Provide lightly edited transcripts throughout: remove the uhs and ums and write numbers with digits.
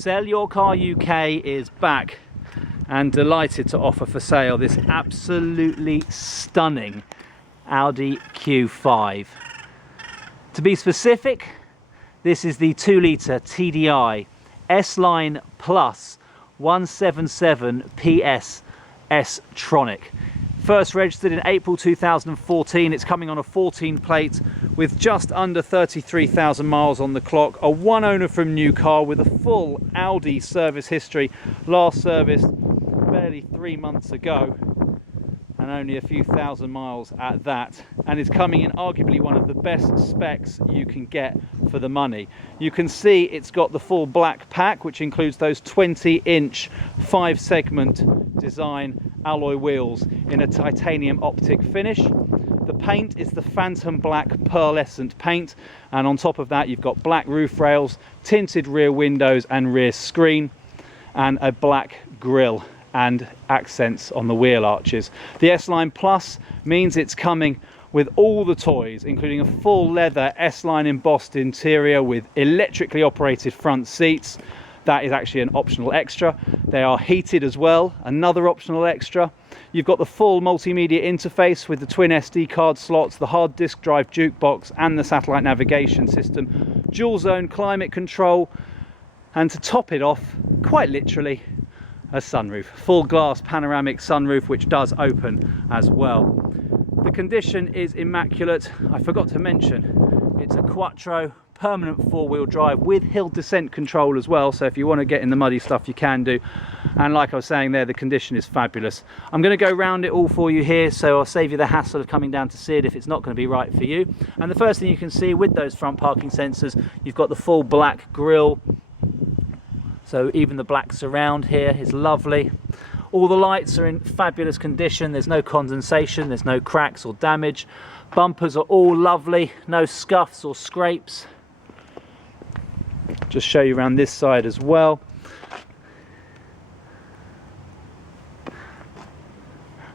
Sell Your Car UK is back and delighted to offer for sale this absolutely stunning Audi Q5. To be specific, this is the 2-litre TDI S-Line Plus 177 PS S Tronic. First registered in April 2014. It's coming on a 14 plate with just under 33,000 miles on the clock. A one owner from new car with a full Audi service history. Last serviced barely 3 months ago and only a few thousand miles at that, and is coming in arguably one of the best specs you can get for the money. You can see it's got the full black pack, which includes those 20-inch 5-segment design alloy wheels in a titanium optic finish. The paint is the phantom black pearlescent paint, and on top of that you've got black roof rails, tinted rear windows and rear screen, and a black grille and accents on the wheel arches. The S-Line Plus means it's coming with all the toys, including a full leather S-Line embossed interior with electrically operated front seats. That is actually an optional extra. They are heated as well, another optional extra. You've got the full multimedia interface with the twin SD card slots, the hard disk drive jukebox and the satellite navigation system, dual zone climate control, and to top it off, quite literally, a sunroof, full glass panoramic sunroof, which does open as well. The condition is immaculate. I forgot to mention it's a Quattro permanent 4-wheel drive with hill descent control as well, so if you want to get in the muddy stuff you can do. And like I was saying there, the condition is fabulous. I'm going to go round it all for you here, so I'll save you the hassle of coming down to see it if it's not going to be right for you. And the first thing you can see with those front parking sensors, you've got the full black grille. So even the black surround here is lovely. All the lights are in fabulous condition. There's no condensation, there's no cracks or damage. Bumpers are all lovely, no scuffs or scrapes. Just show you around this side as well.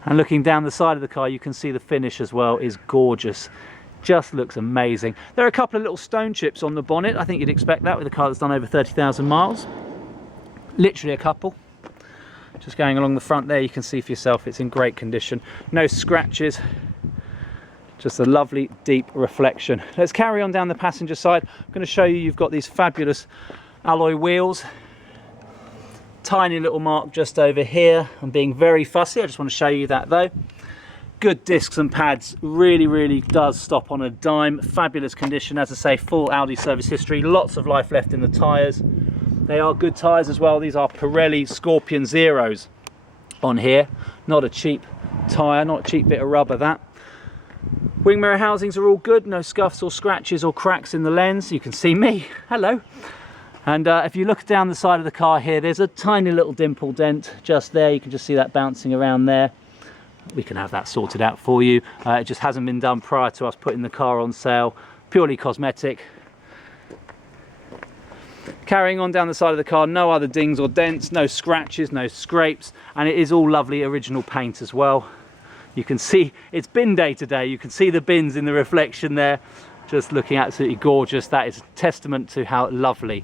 And looking down the side of the car, you can see the finish as well is gorgeous. Just looks amazing. There are a couple of little stone chips on the bonnet. I think you'd expect that with a car that's done over 30,000 miles. Literally a couple. Just going along the front there, you can see for yourself it's in great condition. No scratches, just a lovely deep reflection. Let's carry on down the passenger side. I'm going to show you, you've got these fabulous alloy wheels. Tiny little mark just over here. I'm being very fussy, I just want to show you that though. Good discs and pads, really does stop on a dime. Fabulous condition, as I say, full Audi service history, lots of life left in the tyres. They are good tyres as well. These are Pirelli Scorpion Zeros on here. Not a cheap tyre, not a cheap bit of rubber that. Wing mirror housings are all good, no scuffs or scratches or cracks in the lens. You can see me, hello. And if you look down the side of the car here, there's a tiny little dimple dent just there. You can just see that bouncing around there. We can have that sorted out for you. It just hasn't been done prior to us putting the car on sale. Purely cosmetic. Carrying on down the side of the car, no other dings or dents, no scratches, no scrapes, and it is all lovely original paint as well. You can see it's bin day today. You can see the bins in the reflection there, just looking absolutely gorgeous. That is a testament to how lovely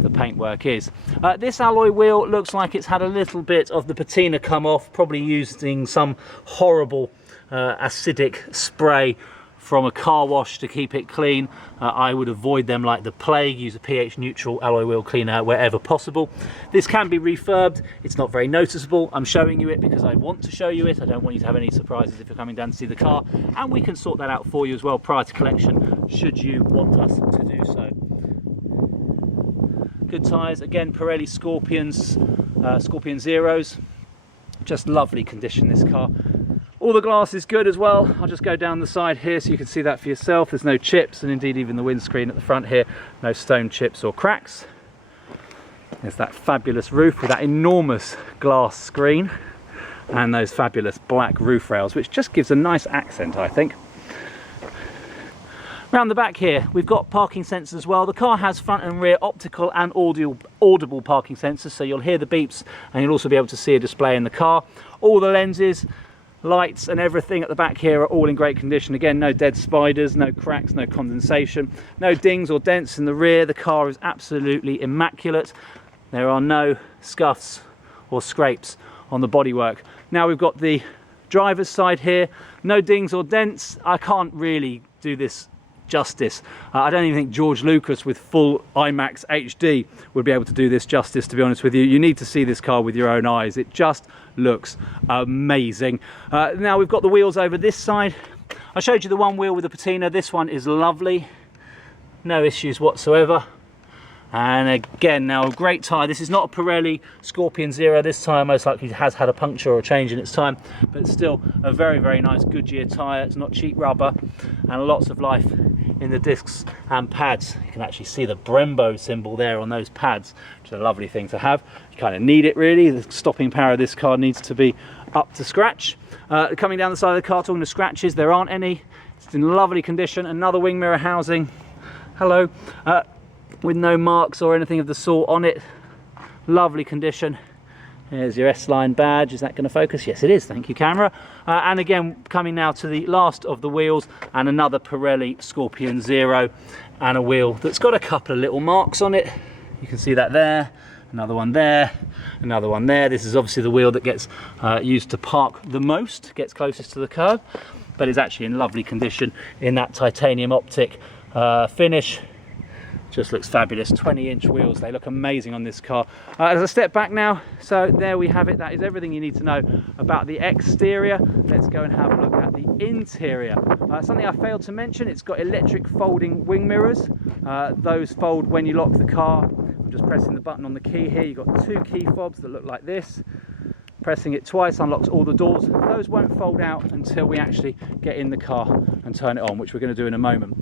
the paintwork is. This alloy wheel looks like it's had a little bit of the patina come off, probably using some horrible acidic spray from a car wash to keep it clean. I would avoid them like the plague. Use a pH neutral alloy wheel cleaner wherever possible. This can be refurbed. It's not very noticeable. I'm showing you it because I want to show you it. I don't want you to have any surprises if you're coming down to see the car, and we can sort that out for you as well prior to collection should you want us to do so. Good tyres, again Pirelli Scorpions, Scorpion Zeros. Just lovely condition this car. All the glass is good as well. I'll just go down the side here so you can see that for yourself. There's no chips, and indeed even the windscreen at the front here, no stone chips or cracks. There's that fabulous roof with that enormous glass screen and those fabulous black roof rails, which just gives a nice accent, I think. Around the back here, we've got parking sensors as well. The car has front and rear optical and audible parking sensors, so you'll hear the beeps and you'll also be able to see a display in the car. All the lenses, lights and everything at the back here are all in great condition. Again, no dead spiders, no cracks, no condensation, no dings or dents in the rear. The car is absolutely immaculate. There are no scuffs or scrapes on the bodywork. Now we've got the driver's side here, no dings or dents. I can't really do this justice. I don't even think George Lucas with full IMAX HD would be able to do this justice, to be honest with you. You need to see this car with your own eyes. It just looks amazing. Now we've got the wheels over this side. I showed you the one wheel with the patina. This one is lovely, no issues whatsoever. And again, now a great tyre. This is not a Pirelli Scorpion Zero. This tyre most likely has had a puncture or a change in its time, but it's still a very, very nice Goodyear tyre. It's not cheap rubber, and lots of life in the discs and pads. You can actually see the Brembo symbol there on those pads, which is a lovely thing to have. You kind of need it really. The stopping power of this car needs to be up to scratch. Coming down the side of the car, talking to scratches, there aren't any. It's in lovely condition. Another wing mirror housing. Hello. With no marks or anything of the sort on it. Lovely condition. There's your S-Line badge. Is that going to focus? Yes, it is. Thank you, camera. And again, coming now to the last of the wheels, and another Pirelli Scorpion Zero, and a wheel that's got a couple of little marks on it. You can see that there. Another one there. Another one there. This is obviously the wheel that gets used to park the most, gets closest to the curb, but is actually in lovely condition in that titanium optic finish. Just looks fabulous. 20-inch wheels, they look amazing on this car. As I step back now, so there we have it. That is everything you need to know about the exterior. Let's go and have a look at the interior. Something I failed to mention, it's got electric folding wing mirrors. Those fold when you lock the car. I'm just pressing the button on the key here. You've got two key fobs that look like this. Pressing it twice unlocks all the doors. Those won't fold out until we actually get in the car and turn it on, which we're going to do in a moment.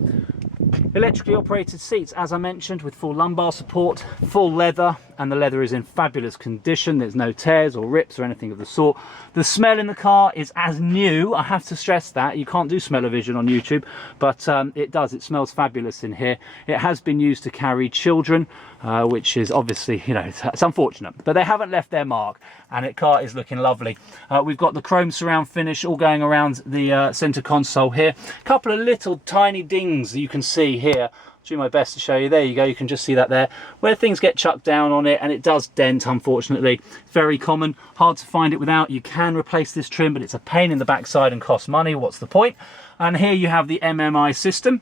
Electrically operated seats, as I mentioned, with full lumbar support, full leather, and the leather is in fabulous condition. There's no tears or rips or anything of the sort. The smell in the car is as new. I have to stress that. You can't do smell-o-vision on YouTube, but it does. It smells fabulous in here. It has been used to carry children, which is obviously, you know, it's unfortunate, but they haven't left their mark, and the car is looking lovely. We've got the chrome surround finish all going around the center console here. A couple of little tiny dings you can see here. I'll do my best to show you. There you go. You can just see that there, where things get chucked down on it, and it does dent, unfortunately. It's very common, hard to find it without. You can replace this trim, but it's a pain in the backside and costs money. What's the point? And here you have the MMI system,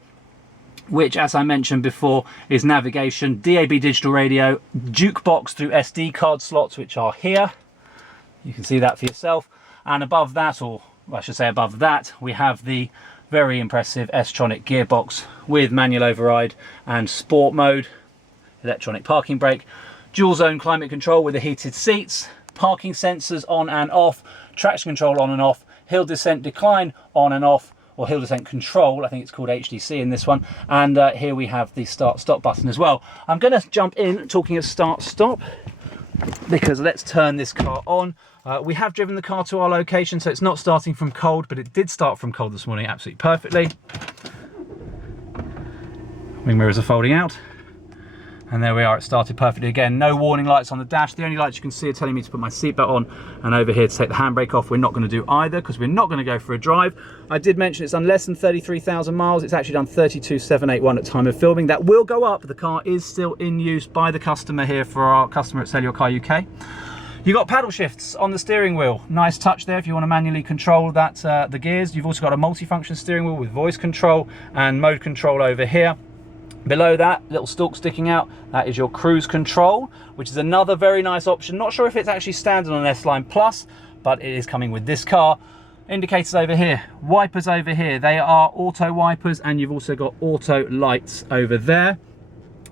which, as I mentioned before, is navigation, DAB digital radio, jukebox through SD card slots, which are here. You can see that for yourself. And above that, or I should say above that, we have the very impressive S-Tronic gearbox with manual override and sport mode, electronic parking brake, dual zone climate control with the heated seats, parking sensors on and off, traction control on and off, hill descent decline on and off, or hill descent control, I think it's called HDC in this one. And here we have the start stop button as well. I'm going to jump in talking of start stop, because let's turn this car on. We have driven the car to our location, so it's not starting from cold, but it did start from cold this morning absolutely perfectly. Wing mirrors are folding out, and there we are. It started perfectly again. No warning lights on the dash. The only lights you can see are telling me to put my seatbelt on, and over here to take the handbrake off. We're not going to do either, because we're not going to go for a drive. I did mention it's done less than 33,000 miles. It's actually done 32,781 at time of filming. That will go up. The car is still in use by the customer here for our customer at SellYourCarUK. You've got paddle shifts on the steering wheel. Nice touch there if you want to manually control that, the gears. You've also got a multi-function steering wheel with voice control and mode control over here. Below that, little stalk sticking out, that is your cruise control, which is another very nice option. Not sure if it's actually standard on S-Line Plus, but it is coming with this car. Indicators over here, wipers over here. They are auto wipers, and you've also got auto lights over there.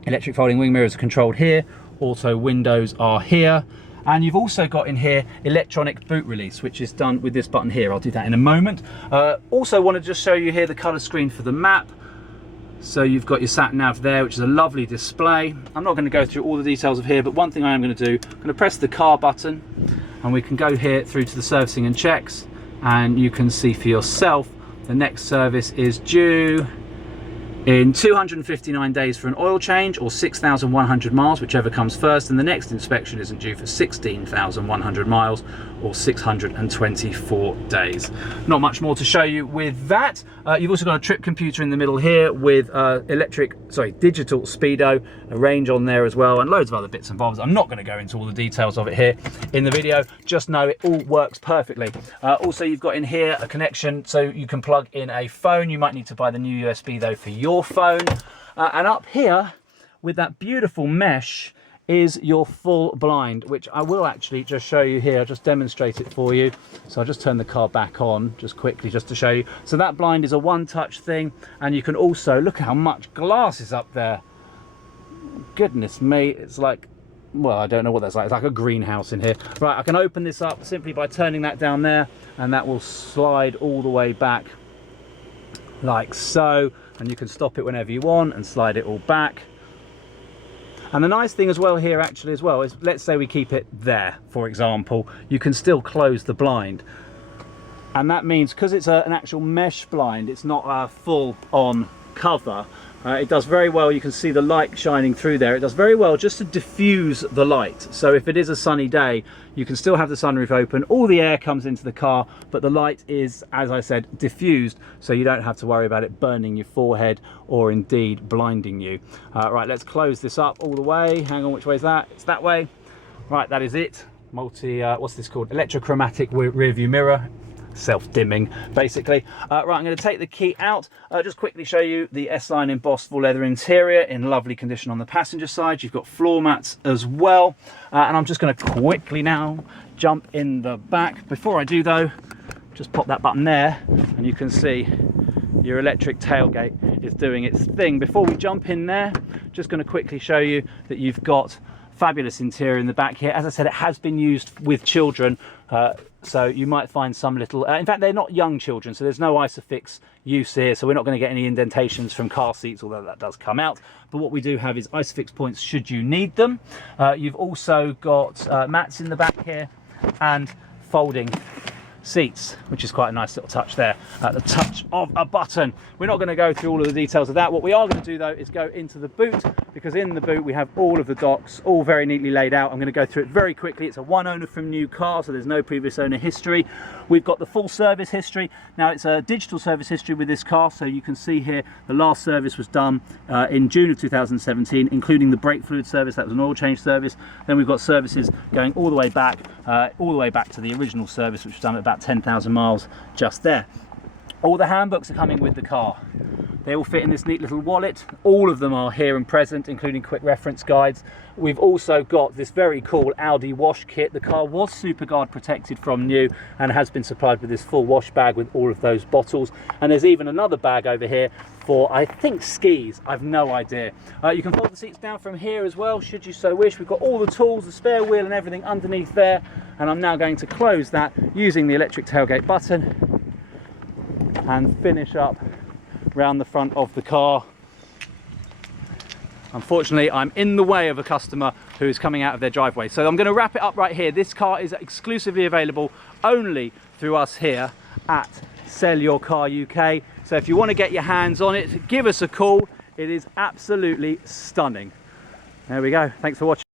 Electric folding wing mirrors are controlled here. Auto windows are here. And you've also got in here electronic boot release, which is done with this button here. I'll do that in a moment. Also want to just show you here the color screen for the map. So you've got your sat nav there, which is a lovely display. I'm not going to go through all the details of here, but one thing I am going to do, I'm going to press the car button, and we can go here through to the servicing and checks, and you can see for yourself the next service is due in 259 days for an oil change, or 6,100 miles, whichever comes first, and the next inspection isn't due for 16,100 miles or 624 days. Not much more to show you with that. You've also got a trip computer in the middle here with digital speedo, a range on there as well, and loads of other bits and bobs. I'm not going to go into all the details of it here in the video, just know it all works perfectly. Also, you've got in here a connection so you can plug in a phone. You might need to buy the new USB though for your phone. And up here with that beautiful mesh is your full blind, which I will actually just show you here. I'll just demonstrate it for you. So I'll just turn the car back on just quickly just to show you. So that blind is a one-touch thing, and you can also look at how much glass is up there. Goodness me, it's like, well, I don't know what that's like. It's like a greenhouse in here. Right, I can open this up simply by turning that down there, and that will slide all the way back like so, and you can stop it whenever you want and slide it all back. And the nice thing as well here actually as well is, let's say we keep it there, for example, you can still close the blind. And that means, because it's an actual mesh blind, it's not a full on cover, it does very well. You can see the light shining through there. It does very well just to diffuse the light. So if it is a sunny day, you can still have the sunroof open, all the air comes into the car, but the light is, as I said, diffused, so you don't have to worry about it burning your forehead or indeed blinding you. Right, let's close this up all the way. Hang on, which way is that? It's that way. Right, that is it. What's this called? Electrochromatic rear view mirror. Self-dimming basically. Right, I'm going to take the key out, just quickly show you the S-Line embossed full leather interior in lovely condition on the passenger side. You've got floor mats as well, and I'm just going to quickly now jump in the back. Before I do though, just pop that button there and you can see your electric tailgate is doing its thing. Before we jump in there, just going to quickly show you that you've got fabulous interior in the back here. As I said, it has been used with children, so you might find some little, in fact they're not young children, so there's no Isofix use here, so we're not going to get any indentations from car seats, although that does come out. But what we do have is Isofix points should you need them. You've also got mats in the back here and folding seats, which is quite a nice little touch there at the touch of a button. We're not going to go through all of the details of that. What we are going to do though is go into the boot, because in the boot we have all of the docks all very neatly laid out. I'm going to go through it very quickly. It's a one owner from new car, so there's no previous owner history. We've got the full service history. Now it's a digital service history with this car, so you can see here the last service was done in June of 2017, including the brake fluid service. That was an oil change service. Then we've got services going all the way back to the original service, which was done at about 10,000 miles just there. All the handbooks are coming with the car. They all fit in this neat little wallet. All of them are here and present, including quick reference guides. We've also got this very cool Audi wash kit. The car was SuperGuard protected from new and has been supplied with this full wash bag with all of those bottles. And there's even another bag over here for, I think, skis. I've no idea. You can fold the seats down from here as well, should you so wish. We've got all the tools, the spare wheel and everything underneath there. And I'm now going to close that using the electric tailgate button and finish up round the front of the car. Unfortunately, I'm in the way of a customer who is coming out of their driveway. So I'm going to wrap it up right here. This car is exclusively available only through us here at SellYourCarUK. So if you want to get your hands on it, give us a call. It is absolutely stunning. There we go. Thanks for watching.